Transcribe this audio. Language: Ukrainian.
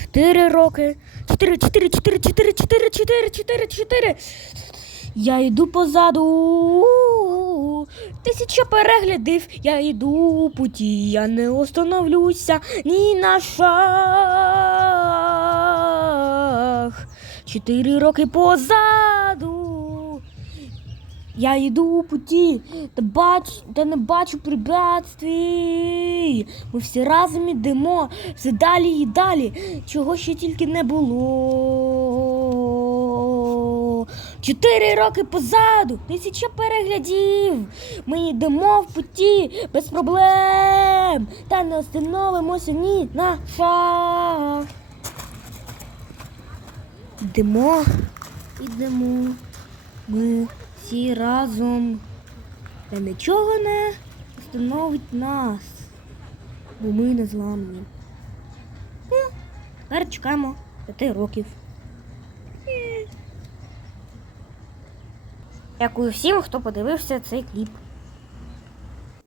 Чотири роки. Чотири, чотири, чотири, чотири, чотири, чотири, чотири, чотири. Я йду позаду. Тисяча переглядів, я йду у путі, я не остановлюся ні на шаг. Чотири роки позаду. Я йду у путі, та бач, та не бачу препятствий. Ми всі разом ідемо, все далі і далі, чого ще тільки не було. Чотири роки позаду, тисяча переглядів. Ми йдемо в путі без проблем. Та не остановимося ні на шаг. Йдемо, йдемо. Всі разом. Та нічого не встановить нас, бо ми не зламані. Ну, тепер чекаємо п'яти років. Дякую всім, хто подивився цей кліп.